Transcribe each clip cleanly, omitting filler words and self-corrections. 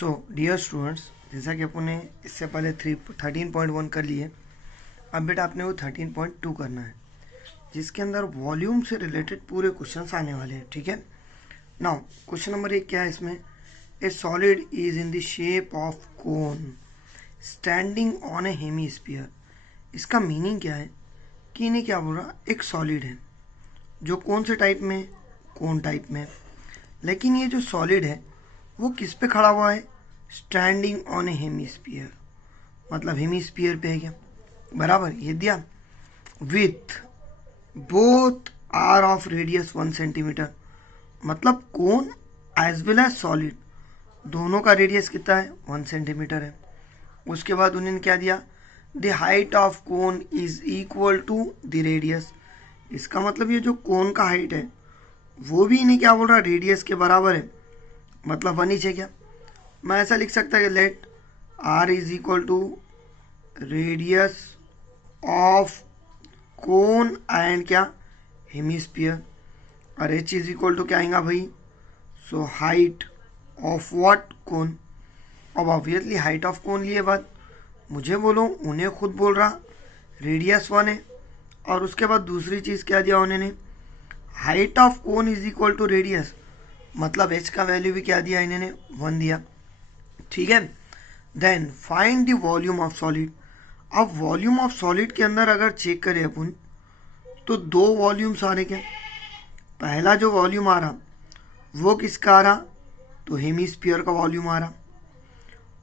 So dear students, जैसा कि अपन ने इससे पहले 13.1 कर लिए, अब बेटा आपने वो 13.2 करना है, जिसके अंदर वॉल्यूम से रिलेटेड पूरे क्वेश्चंस आने वाले हैं। ठीक है। नाउ क्वेश्चन नंबर 1 क्या है इसमें? ए solid is in the shape of cone standing on a hemisphere. इसका मीनिंग क्या है कि इन्हें क्या बोल रहा, एक सॉलिड है जो कौन से टाइप में, कोन टाइप में, लेकिन ये जो सॉलिड है वो किस पे खड़ा हुआ है? स्टैंडिंग ऑन ए हेमीस्फीयर, मतलब हेमीस्फीयर पे है क्या? बराबर, ये दिया। With both R of radius 1 centimetre, मतलब cone as well as solid दोनों का रेडियस कितना है? 1 सेंटीमीटर है। उसके बाद उन्होंने क्या दिया? The height of cone is equal to the radius. इसका मतलब ये जो कोन का हाइट है वो भी इन्हें क्या बोल रहा है? रेडियस के बराबर है, मतलब 1 इंच है क्या? मैं ऐसा लिख सकता है कि let R is equal to radius of cone and क्या? हेमीस्फीयर। और एच इज इक्वल टू क्या आएगा भाई? So height of what? Cone. अब ऑब्वियसली हाइट ऑफ कोन लिए बात मुझे बोलो, उन्हें खुद बोल रहा रेडियस 1 है, और उसके बाद दूसरी चीज़ क्या दिया उन्होंने? Height of cone is equal to radius, मतलब एच का वैल्यू भी क्या दिया इन्होंने? 1 दिया। ठीक है। Then find the volume of solid. अब वॉल्यूम ऑफ सॉलिड के अंदर अगर चेक करें अपन तो दो वॉल्यूम्स आ रहे क्या? पहला जो वॉल्यूम आ रहा वो किसका आ रहा? तो हेमीस्फीयर का वॉल्यूम आ रहा।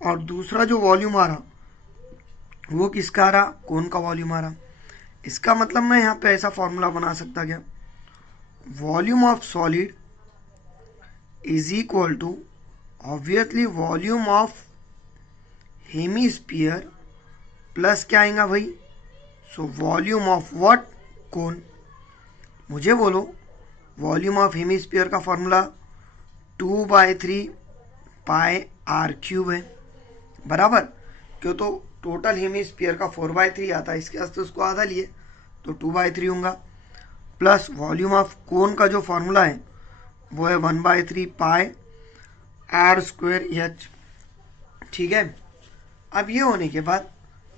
और दूसरा जो वॉल्यूम आ रहा वो किसका आ रहा? कोन का वॉल्यूम आ रहा। इसका मतलब मैं यहाँ पे ऐसा फॉर्मूला बना सकता क्या? Volume of solid is equal to obviously volume of hemisphere plus क्या आएगा भाई? So volume of what? Cone. मुझे बोलो वॉल्यूम ऑफ हेमीस्फीयर का फॉर्मूला 2/3 पाई आर क्यूब है, बराबर। क्यों? तो टोटल हेमीस्फीयर का 4/3 आता है, इसके वास्ते उसको आधा लिए तो 2/3 होगा, प्लस वॉल्यूम ऑफ कोन का जो फॉर्मूला है वो है 1/3 पाई आर स्क्वायर एच। ठीक है। अब ये होने के बाद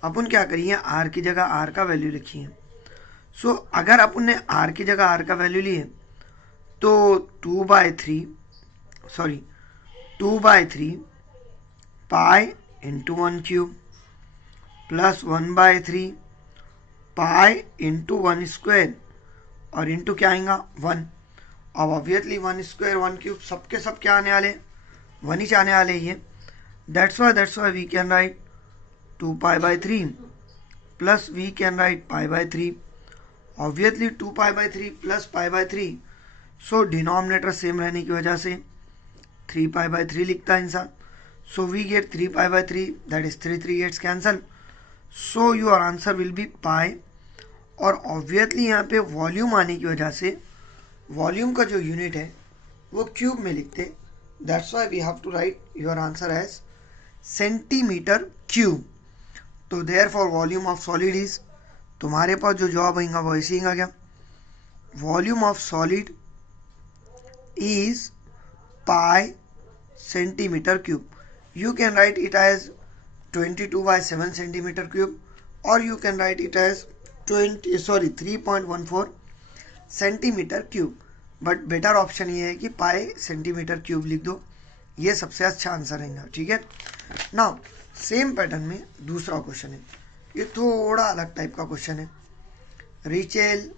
अपन क्या करिए? आर की जगह आर का वैल्यू लिखिए। सो अगर अपन ने आर की जगह आर का वैल्यू लिए तो 2/3 pi into 1 cube plus 1/3 pi into 1 square और इंटू क्या आएगा? 1। अब ऑब्वियसली 1 स्क्वायर 1 क्यूब सबके सब क्या आने वाले? 1 ही आने वाले ये। That's why we can write 2π/3 plus we can write π/3। Obviously 2π/3 plus π/3, so denominator same रहने की वजह से 3π/3 लिखता है इंसान। So we get 3π/3, that is 3 gets cancel. So your answer will be pi. और ऑब्वियसली यहाँ पे वॉल्यूम आने की वजह से वॉल्यूम का जो यूनिट है वो क्यूब में लिखते, that's why we have to write your answer as centimetre cube. तो therefore volume of solid is, तुम्हारे पास जो जवाब आएगा वो ऐसे ही आएगा क्या? Volume of solid is pi centimetre cube. You can write it as 22/7 centimetre cube, और you can write it as 3.14 centimetre cube. But better option ये है कि पाई सेंटीमीटर क्यूब लिख दो, ये सबसे अच्छा आंसर रहेगा। ठीक है। नाउ सेम पैटर्न में दूसरा क्वेश्चन है, ये थोड़ा अलग टाइप का क्वेश्चन है। Rachel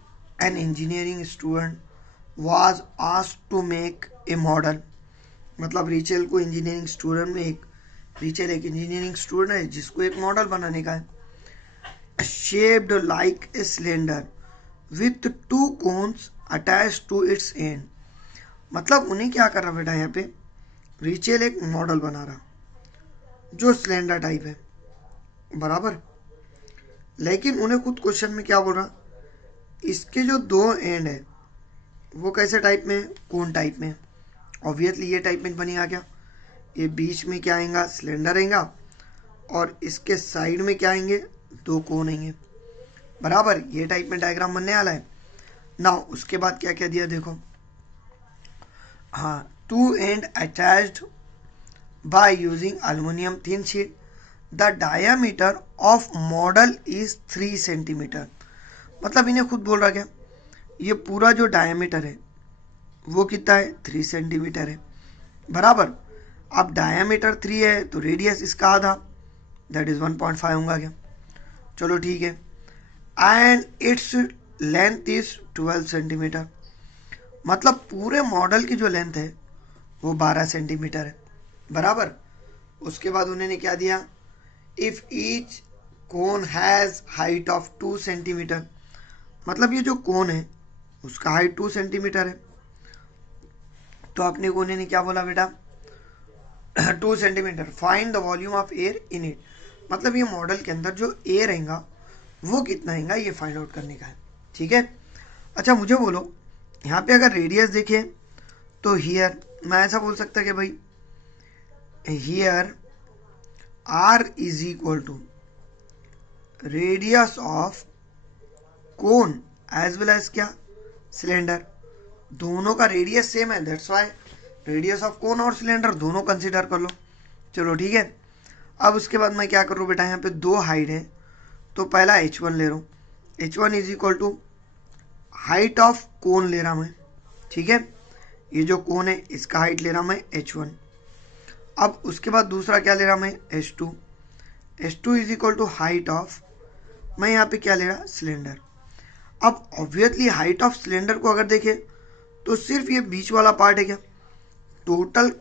an engineering student was asked to make a model, मतलब रिचेल को इंजीनियरिंग स्टूडेंट में रिचेल एक इंजीनियरिंग स्टूडेंट है जिसको एक मॉडल बनाने का है। Shaped like a cylinder with 2 cones attach to its end, मतलब उन्हें क्या कर रहा बेटा? यहाँ पे रिचेल एक मॉडल बना रहा जो सिलेंडर टाइप है, बराबर। लेकिन उन्हें खुद क्वेश्चन में क्या बोल रहा? इसके जो 2 एंड है वो कैसे टाइप में? कोन टाइप में। ऑब्वियसली ये टाइप में बनेगा क्या? ये बीच में क्या आएगा? सिलेंडर आएगा, और इसके साइड में क्या आएंगे? 2 कोन आएंगे, बराबर। ये टाइप में डायग्राम बनने वाला है ना। उसके बाद क्या क्या दिया देखो, हाँ, 2 and attached by using aluminium thin sheet the diameter of model is 3 centimetre. मतलब इन्हें खुद बोल रहा क्या, ये पूरा जो डायामीटर है वो कितना है, 3 सेंटीमीटर है, बराबर। अब डायामीटर 3 है तो रेडियस इसका आधा, दैट इज 1.5 होगा क्या। चलो ठीक है। And its length is 12 centimetre. मतलब पूरे मॉडल की जो लेंथ है वो 12 सेंटीमीटर है, बराबर। उसके बाद उन्होंने क्या दिया, if each cone has height of 2 centimetre. मतलब ये जो कोन है उसका हाइट 2 सेंटीमीटर है। तो अपने कोने ने क्या बोला बेटा, 2 centimetre, find the volume of air in it. मतलब ये मॉडल के अंदर जो एयर रहेगा वो कितना रहेगा ये फाइंड आउट करने का है, ठीक है। अच्छा मुझे बोलो, यहाँ पे अगर रेडियस देखें तो हियर मैं ऐसा बोल सकता कि भाई here R is equal to radius of cone as well as क्या, सिलेंडर। दोनों का रेडियस सेम है, that's why radius of cone और सिलेंडर दोनों कंसीडर कर लो। चलो ठीक है। अब उसके बाद मैं क्या कर रहा हूँ बेटा, यहाँ पे दो हाइट है तो पहला h1 ले रहा हूँ। h1 is equal to height of cone ले रहा मैं, ठीक है। ये जो कोन है इसका हाइट ले रहा मैं h1। अब उसके बाद दूसरा क्या ले रहा मैं, h2। h2 is equal to height of, मैं यहाँ पे क्या ले रहा, सिलेंडर। अब ऑब्वियसली हाइट ऑफ सिलेंडर को अगर देखें तो सिर्फ ये बीच वाला पार्ट है क्या, टोटल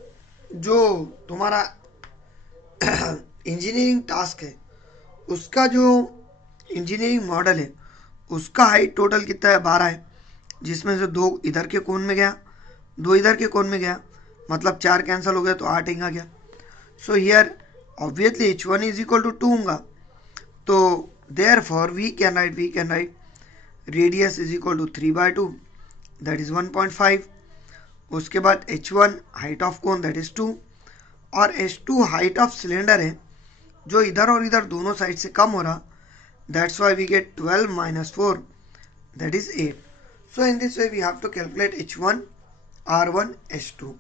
जो तुम्हारा इंजीनियरिंग टास्क है उसका जो इंजीनियरिंग मॉडल है उसका हाइट टोटल कितना है, 12 है, जिसमें से 2 इधर के कोन में गया, 2 इधर के कोन में गया, मतलब 4 कैंसिल हो गया तो 8 इंगा गया। So here obviously h1 is equal to 2 होगा। तो therefore we can write radius is equal to 3/2 that is 1.5। उसके बाद h1 height of cone that is 2 और h2 हाइट ऑफ सिलेंडर है जो इधर और इधर दोनों साइड से कम हो रहा, that's why we get 12 minus 4 that is 8। So in this way we have to calculate h1 r1 h2।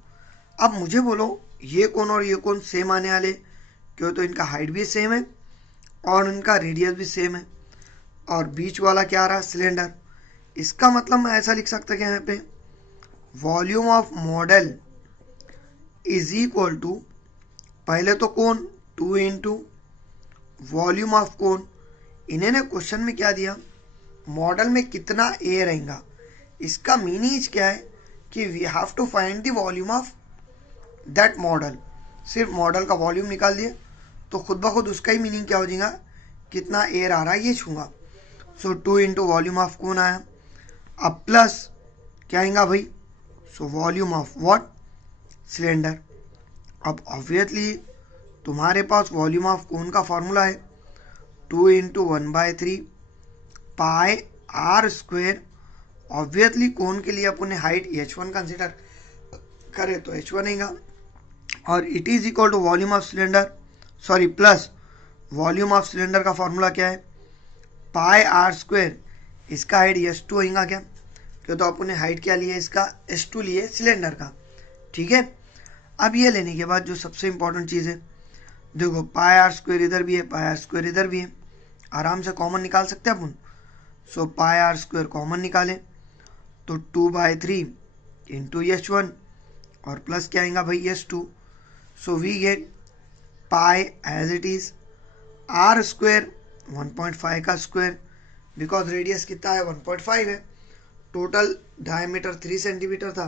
अब मुझे बोलो ये कौन और ये कौन सेम आने वाले, क्यों, तो इनका हाइट भी सेम है और इनका रेडियस भी सेम है और बीच वाला क्या आ रहा, सिलेंडर। इसका मतलब मैं ऐसा लिख सकता कि यहाँ पे volume of model is equal to, पहले तो कौन 2 इंटू वॉल्यूम ऑफ कोन। इन्होंने क्वेश्चन में क्या दिया, मॉडल में कितना एयर रहेगा। इसका मीनिंग क्या है कि we have to find the volume of that model. सिर्फ मॉडल का वॉल्यूम निकाल दिए तो खुद ब खुद उसका ही मीनिंग क्या हो जाएगा, कितना एयर आ रहा है ये छूँगा। So 2 into volume of cone आया, अब प्लस क्या आएगा भाई, so volume of what, cylinder. अब ऑब्वियसली तुम्हारे पास वॉल्यूम ऑफ कोन का फॉर्मूला है 2 into 1/3 pi R square. Obviously cone के लिए अपने हाइट h1 कंसिडर करे तो h1 आएगा और it is equal to volume of cylinder, sorry plus volume of cylinder का फॉर्मूला क्या है, पाई आर स्क्वेयर, इसका हाइट h2 आएगा क्या, क्यों तो अपने हाइट क्या लिए इसका, h2 लिए सिलेंडर का, ठीक है। अब ये लेने के बाद जो सबसे इंपॉर्टेंट चीज़ है, देखो पाई आर स्क्वेयर इधर भी है, पाई आर स्क्वेयर इधर भी है, आराम से कॉमन निकाल सकते हैं अपन। सो पाई आर स्क्वेयर कॉमन निकालें तो 2/3 इंटू h1 और प्लस क्या आएगा भाई h2। So we get pi as it is R square 1.5 का स्क्वेयर, बिकॉज रेडियस कितना है 1.5 है, टोटल डायमीटर 3 सेंटीमीटर था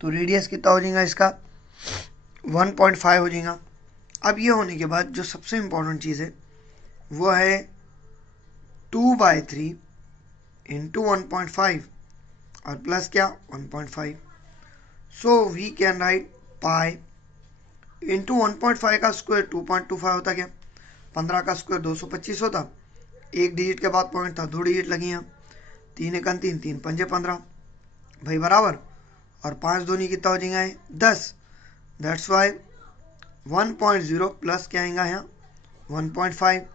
तो रेडियस कितना हो जाएगा इसका 1.5 हो जाएगा। अब ये होने के बाद जो सबसे इम्पोर्टेंट चीज़ है वो है 2/3 इंटू 1.5 और प्लस क्या 1.5। So we can write pi into 1.5 का स्क्वायर 2.25 होता, क्या 15 का स्क्वायर 225 होता, एक डिजिट के बाद पॉइंट था, 2 डिजिट लगी हैं, 3 एकन 3, 3 पंजे 15 भाई बराबर, और 5 दूनी कितना हो जाएगा 10, दैट्स वाई 1.0 प्लस क्या आएगा यहाँ 1.5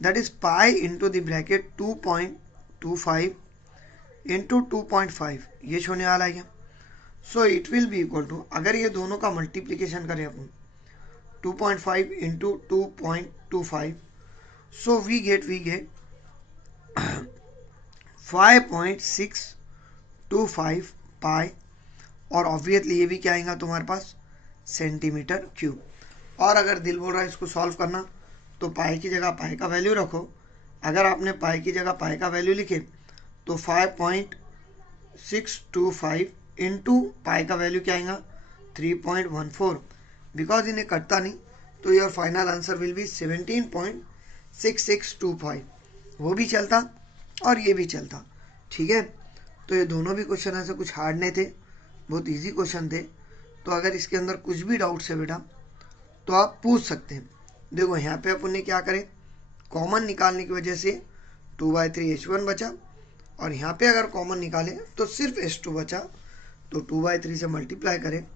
that is pi into the bracket 2.25 into 2.5 ये छोड़ने वाला है क्या। So it will be equal to, अगर ये दोनों का मल्टीप्लीकेशन करें अपन 2.5 into 2.25, so we get 5.625 पाई, और ऑब्वियसली ये भी क्या आएगा तुम्हारे पास, सेंटीमीटर क्यूब। और अगर दिल बोल रहा है इसको सॉल्व करना, तो पाई की जगह पाई का वैल्यू रखो। अगर आपने पाई की जगह पाई का वैल्यू लिखे तो 5.625 इंटू पाई का वैल्यू क्या आएगा, 3.14। बिकॉज इन्हें कटता नहीं, तो your final answer will B 17.6625। वो भी चलता और ये भी चलता, ठीक है। तो ये दोनों भी क्वेश्चन ऐसे कुछ हार्ड नहीं थे, बहुत इजी क्वेश्चन थे। तो अगर इसके अंदर कुछ भी डाउट्स है बेटा तो आप पूछ सकते हैं। देखो यहाँ पे अपन ने क्या करे, कॉमन निकालने की वजह से 2/3 H1 बचा, और यहाँ पे अगर कॉमन निकाले तो सिर्फ H2 बचा। तो 2/3 से मल्टीप्लाई करें,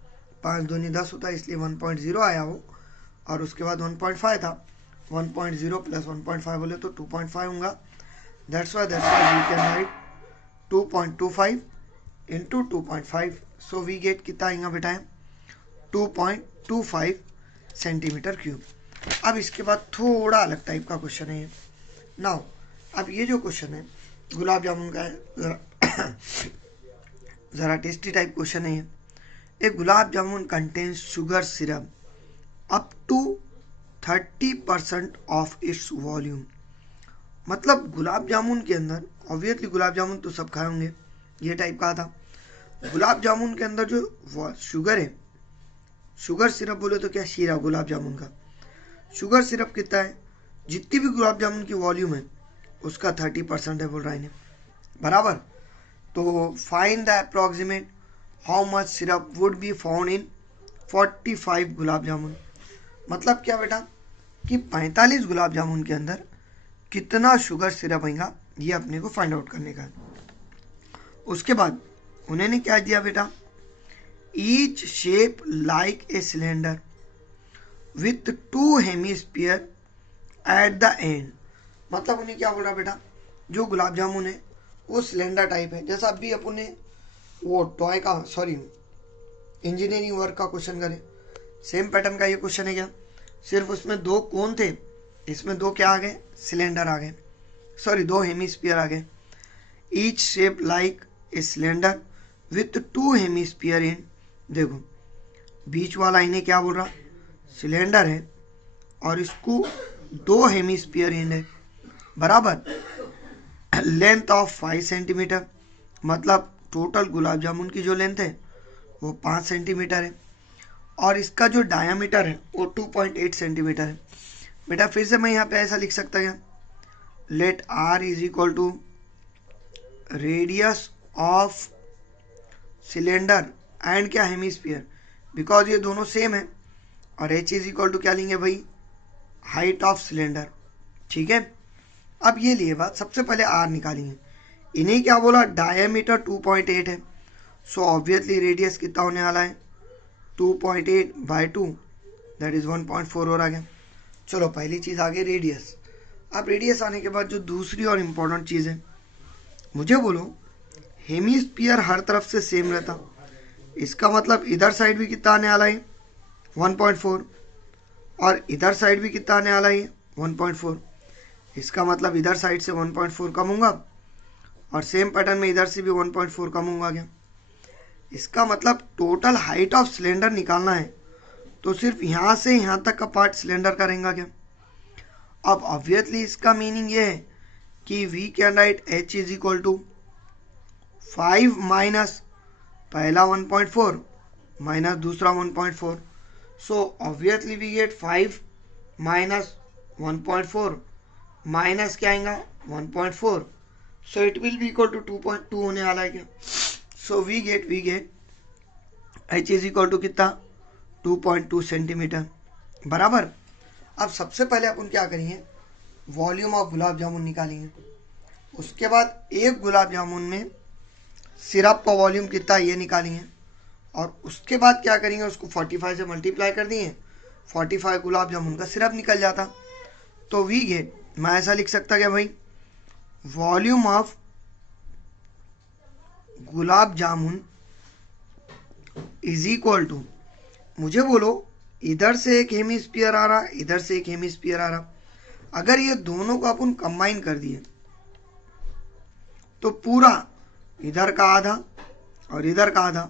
5 दूनी 10 होता है, इसलिए 1.0 आया हो। और उसके बाद 1.5 था, 1.0 प्लस 1.5 बोले तो 2.5 होगा। That's why we can write 2.25 into 2.5। So we get कितना आएगा बेटा, 2.25 सेंटीमीटर क्यूब। अब इसके बाद थोड़ा अलग टाइप का क्वेश्चन है नाउ। अब ये जो क्वेश्चन है गुलाब जामुन का है, ज़रा टेस्टी टाइप क्वेश्चन है। एक gulab jamun contains sugar syrup up to 30% of its volume. मतलब गुलाब जामुन के अंदर, ऑब्वियसली गुलाब जामुन तो सब खाए होंगे, ये टाइप का था। गुलाब जामुन के अंदर जो शुगर है, शुगर सिरप बोले तो क्या, शीरा गुलाब जामुन का शुगर सिरप कितना है, जितनी भी गुलाब जामुन की वॉल्यूम है उसका 30% है बोल रहा है बराबर। तो find the approximate how much syrup would be found in 45 gulab जामुन। मतलब क्या बेटा कि 45 गुलाब जामुन के अंदर कितना शुगर सिरप आएगा, ये अपने को फाइंड आउट करने का है। उसके बाद उन्होंने क्या दिया बेटा, each shape like a cylinder with 2 hemisphere at the end. मतलब उन्हें क्या बोल रहा बेटा, जो गुलाब जामुन है वो सिलेंडर टाइप है। जैसा अभी अपन ने वो टॉय का, सॉरी इंजीनियरिंग वर्क का क्वेश्चन करे, सेम पैटर्न का ये क्वेश्चन है क्या, सिर्फ उसमें 2 कोन थे, इसमें 2 क्या आ गए, सिलेंडर आ गए, सॉरी 2 हेमीस्फीयर आ गए। Each shape like a cylinder with 2 hemisphere in. देखो बीच वाला इन्हें क्या बोल रहा, सिलेंडर है, और इसको 2 हेमीस्फीयर इन है बराबर। लेंथ ऑफ 5 सेंटीमीटर, मतलब टोटल गुलाब जामुन की जो लेंथ है वो 5 सेंटीमीटर है, और इसका जो डायामीटर है वो 2.8 सेंटीमीटर है। बेटा फिर से मैं यहाँ पे ऐसा लिख सकता हूँ, let R is equal to radius of cylinder and क्या, हेमीस्फीयर, बिकॉज ये दोनों सेम है। और H इज इक्वल टू क्या लेंगे भाई, हाइट ऑफ सिलेंडर, ठीक है। अब ये लिए बात, सबसे पहले R निकालेंगे। इन्हें क्या बोला, डायमीटर 2.8 है, सो ऑब्वियसली रेडियस कितना होने वाला है, 2.8/2, दैट इज 1.4 और आ गया। चलो पहली चीज़ आ गई रेडियस। अब रेडियस आने के बाद जो दूसरी और इम्पोर्टेंट चीज़ है, मुझे बोलो हेमीस्फीयर हर तरफ से सेम रहता, इसका मतलब इधर साइड भी कितना आने वाला है, 1.4, और इधर साइड भी कितना आने वाला है, 1.4। इसका मतलब इधर साइड से 1.4 कम होगा, और सेम पैटर्न में इधर से भी 1.4 कम होगा क्या। इसका मतलब टोटल हाइट ऑफ सिलेंडर निकालना है, तो सिर्फ यहाँ से यहाँ तक का पार्ट सिलेंडर का रहेगा क्या। अब ऑब्वियसली इसका मीनिंग ये है कि we can write H is equal to 5 minus पहला 1.4 माइनस दूसरा 1.4। So obviously we get 5 minus 1.4 minus क्या आएगा, 1.4। So it will be equal to 2.2 होने वाला है क्या। So we get H is equal to कितना, 2.2 सेंटीमीटर बराबर। अब सबसे पहले अपन क्या करेंगे, वॉल्यूम ऑफ गुलाब जामुन निकालेंगे। उसके बाद एक गुलाब जामुन में सिरप का वॉल्यूम कितना ये निकालेंगे, और उसके बाद क्या करेंगे, उसको 45 से मल्टीप्लाई कर दिए, 45 गुलाब जामुन का सिरप निकल जाता। तो वी गेट, मैं ऐसा लिख सकता क्या भाई, volume of gulab jamun is equal to, मुझे बोलो इधर से एक हेमिस्फीयर आ रहा, इधर से एक हेमिस्फीयर आ रहा। अगर ये दोनों को अपन कंबाइन कर दिए तो पूरा इधर का आधा और इधर का आधा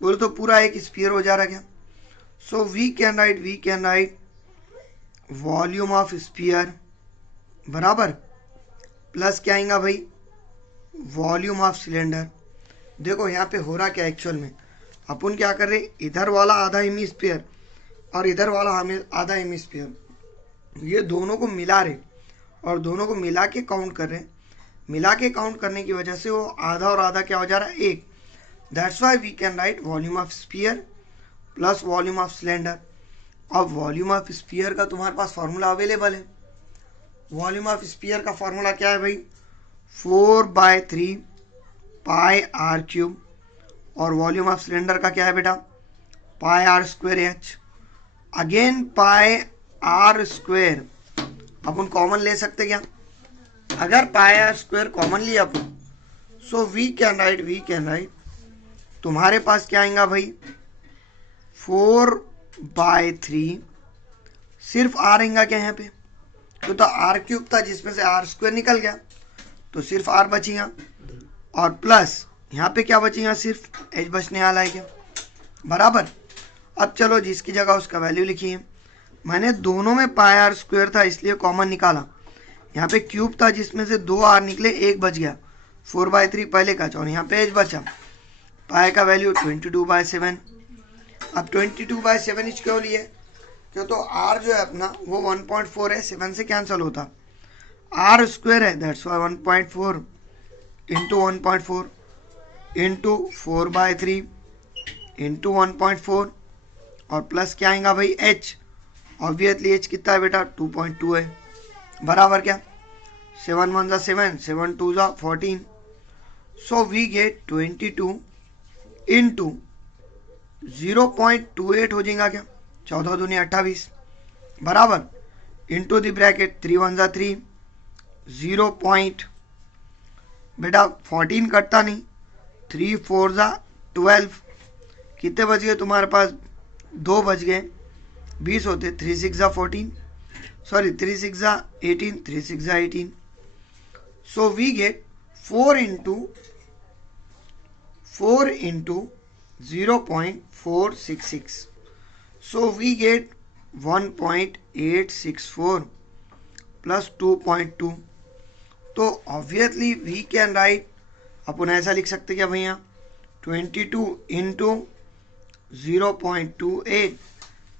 बोले तो पूरा एक स्फीयर हो जा रहा क्या। So we can write volume of sphere बराबर प्लस क्या आएगा भाई, वॉल्यूम ऑफ सिलेंडर। देखो यहाँ पे हो रहा क्या एक्चुअल में, अपन क्या कर रहे, इधर वाला आधा हेमिस्फीयर और इधर वाला आधा हेमिस्फीयर, ये दोनों को मिला रहे और दोनों को मिला के काउंट कर रहे हैं। मिला के काउंट करने की वजह से वो आधा और आधा क्या हो जा रहा है, एक। That's why we can write volume of sphere plus volume of cylinder. अब वॉल्यूम ऑफ स्फीयर का तुम्हारे पास फॉर्मूला अवेलेबल है। वॉल्यूम ऑफ स्फीयर का फॉर्मूला क्या है भाई, 4/3 पाई आर क्यूब। और वॉल्यूम ऑफ सिलेंडर का क्या है बेटा, pi R square H. Again pi R square अपन कॉमन ले सकते क्या, अगर पाई आर स्क्वायर कॉमन लिया अपन, सो वी कैन राइट तुम्हारे पास क्या आएगा भाई, 4/3 सिर्फ आर आएगा क्या यहाँ पे, तो आर क्यूब था जिसमें से आर स्क्वायर निकल गया तो सिर्फ आर बचेगा, और प्लस यहाँ पे क्या बचेगा, सिर्फ एच बचने वाला है क्या, बराबर। अब चलो जिसकी जगह उसका वैल्यू लिखिए। मैंने दोनों में पाई आर स्क्वायर था इसलिए कॉमन निकाला, यहाँ पे क्यूब था जिसमें से 2 आर निकले, एक बच गया, 4/3 पहले का, और यहाँ पे एच बचा। पाई का वैल्यू 22/7। अब 22/7 इंच क्यों लिए, क्यों तो आर जो है अपना वो 1.4 है, 7 से कैंसिल होता, आर स्क्वायर है, that's Y 1.4 into 1.4 into 4/3 into 1.4 और प्लस क्या आएगा भाई एच। ऑब्वियसली एच कितना है बेटा, 2.2 है, बराबर क्या, 7 1 जा 7, 7 2 जा 14। सो वी गेट 22 इंटू 0.28 हो जाएगा क्या, 14 दूनी 28 बराबर, इंटू द ब्रैकेट 3 1 जा 3, 0. बेटा 14 कटता नहीं, 3 4 जा 12, कितने बच गए तुम्हारे पास, 2 बच गए, 20 होते, 3 6 जा 14, सॉरी 3 6 जा 18, 3 6 जा 18। So we get 4 into 0.466, so we get 1.864 plus 2.2। तो ऑब्वियसली वी कैन राइट, अपन ऐसा लिख सकते क्या भैया, 22 into 0.28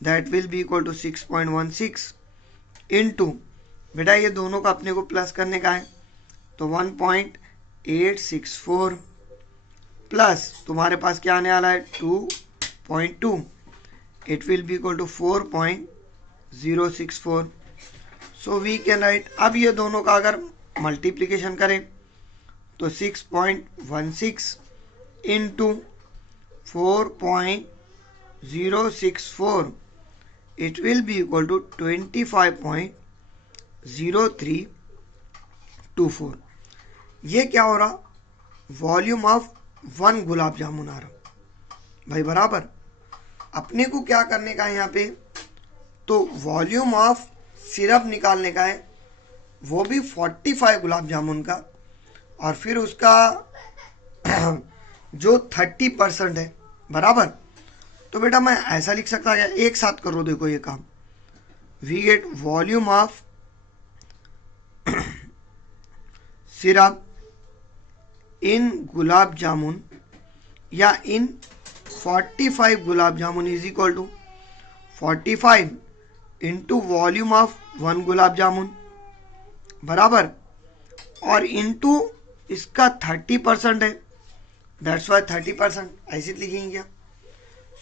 that will be equal to 6.16 into, बेटा ये दोनों का अपने को प्लस करने का है तो 1.864 प्लस तुम्हारे पास क्या आने वाला है 2.2, it will be equal to 4.064। So we can write, अब ये दोनों का अगर मल्टीप्लिकेशन करें तो 6.16 into 4.064 it will be equal to 25.0324। ये क्या हो रहा, वॉल्यूम ऑफ 1 गुलाब जामुन आ रहा भाई, बराबर। अपने को क्या करने का है यहाँ पे, तो वॉल्यूम ऑफ सिरप निकालने का है, वो भी 45 गुलाब जामुन का, और फिर उसका जो 30% है, बराबर। तो बेटा मैं ऐसा लिख सकता है, एक साथ करो देखो ये काम, we get volume of syrup in gulab jamun या in 45 gulab jamun is equal to 45 into volume of 1 gulab jamun, बराबर, और इंटू इसका 30% है, दैट्स वाई 30%, ऐसे लिखेंगे क्या।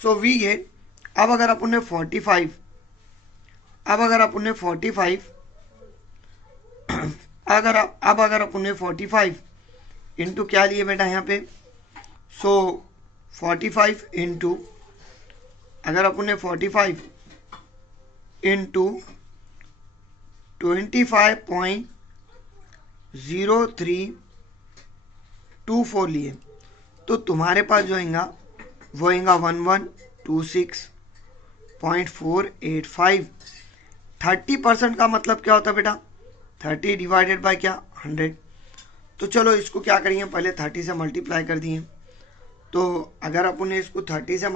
सो वी गेट, अब अगर अपन ने 45 इंटू क्या लिए बेटा यहाँ पे, सो 45 इंटू, अगर अपन ने 45 इंटू 25.0324 लिए तो तुम्हारे पास जो आएगा वो आएगा 1126 0.485। 30% का मतलब क्या होता है बेटा? 30 डिवाइडेड बाय क्या? 100। तो चलो इसको क्या करेंगे, पहले 30 से मल्टीप्लाई कर दिए। तो अगर अपन ने इसको 30 से